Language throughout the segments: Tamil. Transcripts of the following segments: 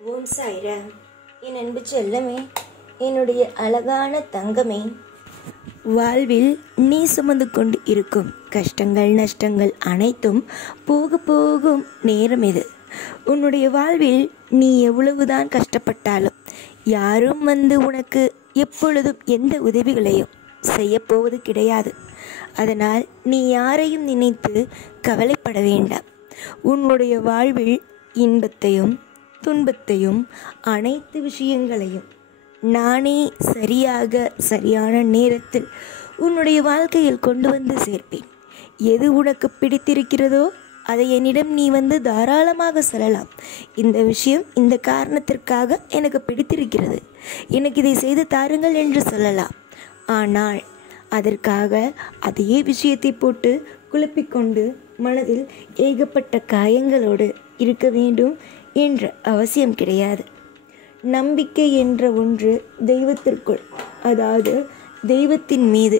ஓம் சாய்ராம். என் அன்பு செல்லமே, என்னுடைய அழகான தங்கமே, வாழ்வில் நீ சுமந்து கொண்டு இருக்கும் கஷ்டங்கள் நஷ்டங்கள் அனைத்தும் போக போகும் நேரம் இது. உன்னுடைய வாழ்வில் நீ எவ்வளவுதான் கஷ்டப்பட்டாலும் யாரும் உனக்கு எப்பொழுதும் எந்த உதவிகளையும் செய்யப்போவது கிடையாது. அதனால் நீ யாரையும் நினைத்து கவலைப்பட வேண்டாம். உன்னுடைய வாழ்வில் இன்பத்தையும் துன்பத்தையும் அனைத்து விஷயங்களையும் நானே சரியான நேரத்தில் உன்னுடைய வாழ்க்கையில் கொண்டு வந்து சேர்ப்பேன். எது உனக்கு பிடித்திருக்கிறதோ அதை என்னிடம் நீ தாராளமாக சொல்லலாம். இந்த விஷயம் இந்த காரணத்திற்காக எனக்கு பிடித்திருக்கிறது, எனக்கு இதை செய்து தாருங்கள் என்று சொல்லலாம். ஆனால் அதற்காக அதே விஷயத்தை போட்டு குழப்பிக்கொண்டு மனதில் ஏகப்பட்ட காயங்களோடு இருக்க வேண்டும் என்ற அவசியம் கிடையாது. நம்பிக்கை என்ற ஒன்று தெய்வத்திற்குள், அதாவது தெய்வத்தின் மீது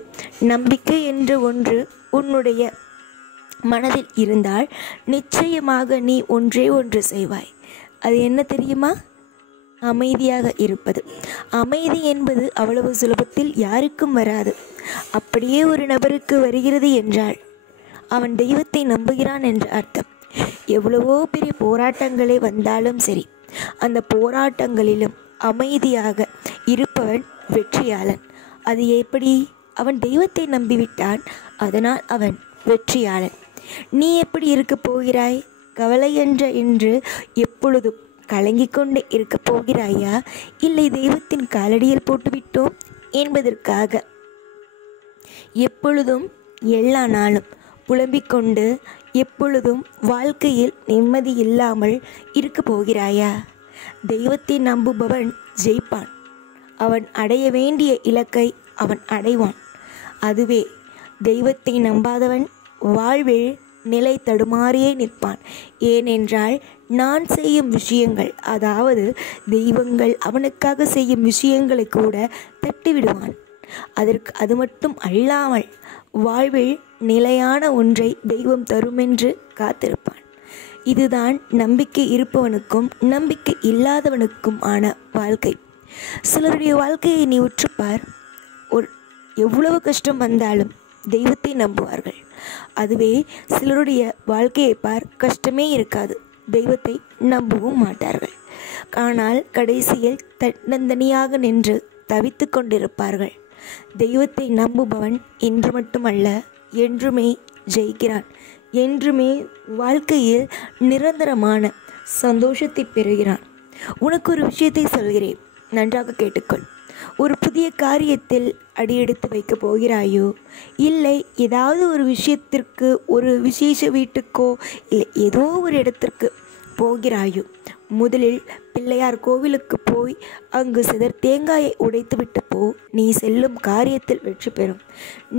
நம்பிக்கை என்ற ஒன்று உன்னுடைய மனதில் இருந்தால் நிச்சயமாக நீ ஒன்றே ஒன்று செய்வாய். அது என்ன தெரியுமா? அமைதியாக இருப்பது. அமைதி என்பது அவ்வளவு சுலபத்தில் யாருக்கும் வராது. அப்படியே ஒரு நபருக்கு வருகிறது என்றால் அவன் தெய்வத்தை நம்புகிறான் என்று அர்த்தம். எவ்வளவோ பெரிய போராட்டங்களே வந்தாலும் சரி, அந்த போராட்டங்களிலும் அமைதியாக இருப்பவன் வெற்றியாளன். அது எப்படி? அவன் தெய்வத்தை நம்பிவிட்டான், அதனால் அவன் வெற்றியாளன். நீ எப்படி இருக்க போகிறாய்? கவலை என்று எப்பொழுதும் கலங்கிக் கொண்டு இருக்க போகிறாயா? இல்லை தெய்வத்தின் காலடியில் போட்டுவிட்டோம் என்பதற்காக எப்பொழுதும் எல்லா நாளும் புலம்பிக் கொண்டு எப்பொழுதும் வாழ்க்கையில் நிம்மதி இல்லாமல் இருக்க போகிறாயா? தெய்வத்தை நம்புபவன் ஜெயிப்பான். அவன் அடைய வேண்டிய இலக்கை அவன் அடைவான். அதுவே தெய்வத்தை நம்பாதவன் வாழ்வில் நிலை தடுமாறியே நிற்பான். ஏனென்றால் நான் செய்யும் விஷயங்கள், அதாவது தெய்வங்கள் அவனுக்காக செய்யும் விஷயங்களை கூட தட்டிவிடுவான். அது மட்டும் அல்லாமல் வாழ்வில் நிலையான ஒன்றை தெய்வம் தருமென்று காத்திருப்பான். இதுதான் நம்பிக்கை இருப்பவனுக்கும் நம்பிக்கை இல்லாதவனுக்கும் ஆன வாழ்க்கை. சிலருடைய வாழ்க்கையை நீ உற்றுப்பார். எவ்வளவு கஷ்டம் வந்தாலும் தெய்வத்தை நம்புவார்கள். அதுவே சிலருடைய வாழ்க்கையை பார், கஷ்டமே இருக்காது, தெய்வத்தை நம்பவும் மாட்டார்கள். ஆனால் கடைசியில் தன்னந்தனியாக நின்று தவித்து கொண்டிருப்பார்கள். தெய்வத்தை நம்புபவன் இன்று மட்டுமல்ல என்றுமே ஜெயிக்கிறான். என்றுமே வாழ்க்கையில் நிரந்தரமான சந்தோஷத்தை பெறுகிறான். உனக்கு ஒரு விஷயத்தை சொல்கிறேன், நன்றாக கேட்டுக்கொள். ஒரு புதிய காரியத்தில் அடியெடுத்து வைக்க போகிறாயோ, இல்லை ஏதாவது ஒரு விஷயத்திற்கு, ஒரு விசேஷ வீட்டுக்கோ, இல்லை ஏதோ ஒரு இடத்திற்கு போகிறாயோ, முதலில் பிள்ளையார் கோவிலுக்கு போய் அங்கு சிதர் தேங்காயை உடைத்துவிட்டு போ. நீ செல்லும் காரியத்தில் வெற்றி பெறும்.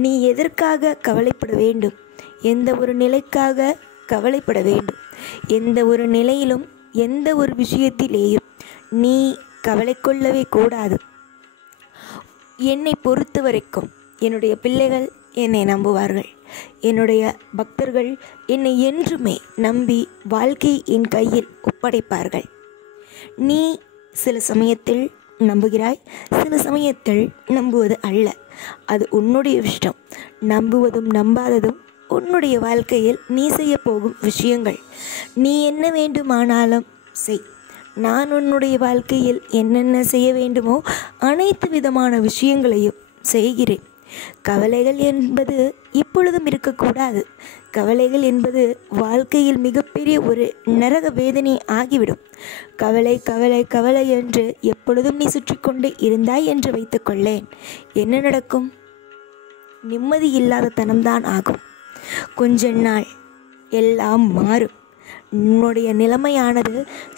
நீ எதற்காக கவலைப்பட வேண்டும்? எந்த ஒரு நிலைக்காக கவலைப்பட வேண்டும்? எந்த ஒரு நிலையிலும் எந்த ஒரு விஷயத்திலேயும் நீ கவலை கொள்ளவே கூடாது. என்னை பொறுத்த வரைக்கும் என்னுடைய பிள்ளைகள் என்னை நம்புவார்கள். என்னுடைய பக்தர்கள் என்னை என்றுமே நம்பி வாழ்க்கை என் கையில் ஒப்படைப்பார்கள். நீ சில சமயத்தில் நம்புகிறாய், சில சமயத்தில் நம்புவது அல்ல. அது உன்னுடைய இஷ்டம். நம்புவதும் நம்பாததும் உன்னுடைய வாழ்க்கையில் நீ செய்ய போகும் விஷயங்கள். நீ என்ன வேண்டுமானாலும் செய். நான் உன்னுடைய வாழ்க்கையில் என்னென்ன செய்ய வேண்டுமோ அனைத்து விதமான விஷயங்களையும் செய்கிறேன். கவலைகள் என்பது இப்பொழுதும் இருக்கக்கூடாது. கவலைகள் என்பது வாழ்க்கையில் மிகப்பெரிய ஒரு நரக வேதனை ஆகிவிடும். கவலை கவலை கவலை என்று எப்பொழுதும் நீ சுற்றி கொண்டு இருந்தாய் என்று வைத்துக்கொள்ளேன். என்ன நடக்கும்? நிம்மதி இல்லாத தனம்தான் ஆகும். கொஞ்ச நாள் எல்லாம் மாறும். உன்னுடைய நிலைமையானது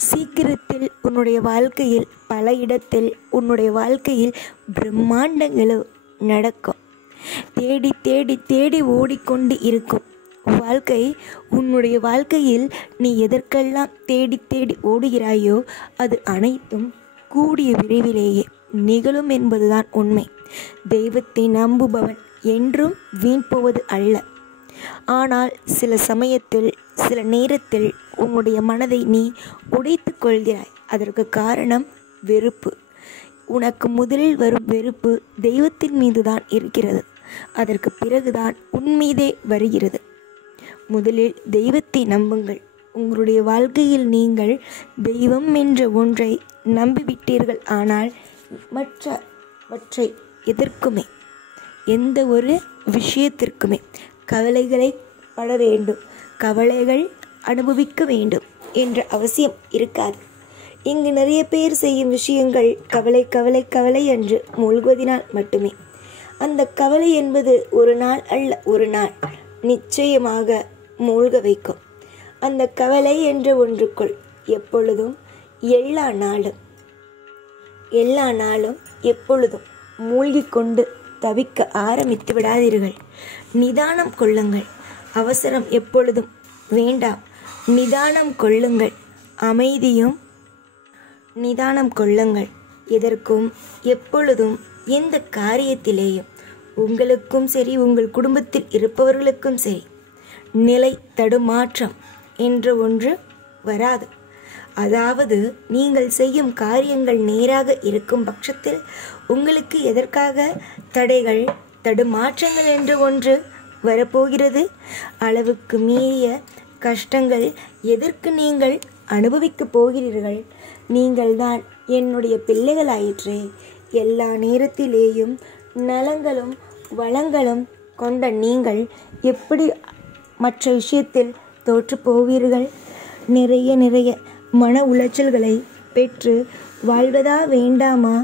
சீக்கிரத்தில் உன்னுடைய வாழ்க்கையில் பல இடத்தில் உன்னுடைய வாழ்க்கையில் பிரம்மாண்டங்களும் நடக்கும். தேடி தேடி தேடி ஓடிக்கொண்டு இருக்கும் வாழ்க்கை. உன்னுடைய வாழ்க்கையில் நீ எதற்கெல்லாம் தேடி தேடி ஓடுகிறாயோ அது அனைத்தும் கூடிய விரைவிலேயே நிகழும் என்பதுதான் உண்மை. தெய்வத்தை நம்புபவன் என்றும் வீண் போவது அல்ல. ஆனால் சில சமயத்தில் சில நேரத்தில் உன்னுடைய மனதை நீ உடைத்து கொள்கிறாய். அதற்கு காரணம் வெறுப்பு. உனக்கு முதலில் வரும் வெறுப்பு தெய்வத்தின் மீது தான் இருக்கிறது. அதற்கு பிறகுதான் உன் மீதே வருகிறது. முதலில் தெய்வத்தை நம்புங்கள். உங்களுடைய வாழ்க்கையில் நீங்கள் தெய்வம் என்ற ஒன்றை நம்பிவிட்டீர்கள். ஆனால் மற்றவற்றை எதற்குமே, எந்த ஒரு விஷயத்திற்குமே கவலைகளை பட வேண்டும், கவலைகள் அனுபவிக்க வேண்டும் என்ற அவசியம் இருக்காது. இங்கு நிறைய பேர் செய்யும் விஷயங்கள் கவலை கவலை கவலை என்று மூழ்குவதினால் மட்டுமே. அந்த கவலை என்பது ஒரு நாள் அல்ல, ஒரு நாள் நிச்சயமாக மூழ்க வைக்கும். அந்த கவலை என்ற ஒன்றுக்குள் எப்பொழுதும் எல்லா நாளும் எப்பொழுதும் மூழ்கிக்கொண்டு தவிக்க ஆரம்பித்து விடாதீர்கள். நிதானம் கொள்ளுங்கள். அவசரம் எப்பொழுதும் வேண்டாம். நிதானம் கொள்ளுங்கள். நிதானம் கொள்ளுங்கள். எதற்கும் எப்பொழுதும் எந்த காரியத்திலேயும் உங்களுக்கும் சரி, உங்கள் குடும்பத்தில் இருப்பவர்களுக்கும் சரி, நிலை தடுமாற்றம் என்ற ஒன்று வராது. அதாவது நீங்கள் செய்யும் காரியங்கள் நேராக இருக்கும் பட்சத்தில் உங்களுக்கு எதற்காக தடைகள், தடுமாற்றங்கள் என்று ஒன்று வரப்போகிறது? அளவுக்கு மீறிய கஷ்டங்கள் எதற்கு நீங்கள் அனுபவிக்கப் போகிறீர்கள்? நீங்கள்தான் என்னுடைய பிள்ளைகளாயிற்றே. எல்லா நேரத்திலேயும் நலங்களும் வளங்களும் கொண்ட நீங்கள் எப்படி மற்ற விஷயத்தில் தோற்று போவீர்கள்? நிறைய மன உளைச்சல்களை பெற்று வாழ்வதா வேண்டாமா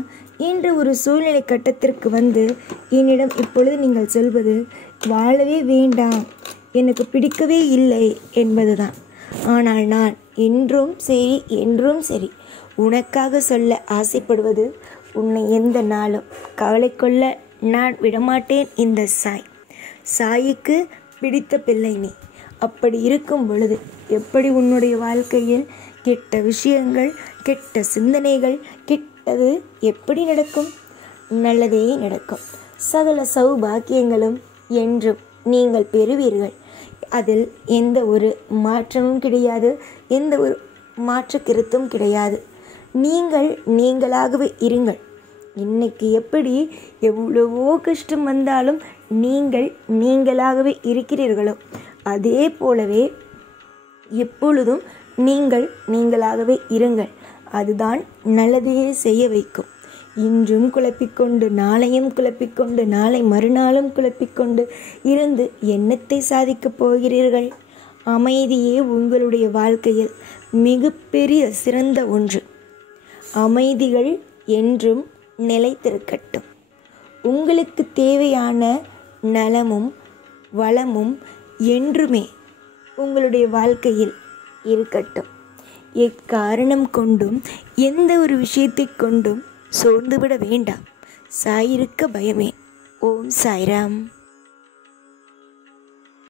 என்ற ஒரு சூழ்நிலை கட்டத்திற்கு வந்து என்னிடம் இப்பொழுது நீங்கள் சொல்வது வாழவே வேண்டாம், எனக்கு பிடிக்கவே இல்லை என்பதுதான். ஆனால் நான் என்றும் சரி உனக்காக சொல்ல ஆசைப்படுவது, உன்னை எந்த நாளும் கவலை கொள்ள நான் விடமாட்டேன். இந்த சாய்க்கு பிடித்த பிள்ளை நீ. அப்படி இருக்கும் பொழுது எப்படி உன்னுடைய வாழ்க்கையில் கெட்ட விஷயங்கள், கெட்ட சிந்தனைகள், கெட்டது எப்படி நடக்கும்? நல்லதே நடக்கும். சகல சௌபாக்கியங்களும் என்றும் நீங்கள் பெறுவீர்கள். அதில் எந்த ஒரு மாற்றமும் கிடையாது, எந்த ஒரு மாற்று கருத்தும் கிடையாது. நீங்களாகவே இருங்கள். இன்னைக்கு எப்படி எவ்வளவோ கஷ்டம் வந்தாலும் நீங்களாகவே இருக்கிறீர்களோ அதே போலவே எப்பொழுதும் நீங்களாகவே இருங்கள். அதுதான் நல்லதையே செய்ய வைக்கும். இன்றும் குழப்பிக்கொண்டு, நாளையும் குழப்பிக்கொண்டு, நாளை மறுநாளும் குழப்பிக்கொண்டு இருந்து என்னத்தை சாதிக்கப் போகிறீர்கள்? அமைதியே உங்களுடைய வாழ்க்கையில் மிகப்பெரிய சிறந்த ஒன்று. அமைதிகள் என்றும் நிலைத்திருக்கட்டும். உங்களுக்கு தேவையான நலமும் வளமும் என்றுமே உங்களுடைய வாழ்க்கையில் இருக்கட்டும். எக்காரணம் கொண்டும் எந்த ஒரு விஷயத்தை கொண்டும் சோர்ந்துவிட வேண்டாம். சாயிருக்க பயமேன். ஓம் சாய்ராம்.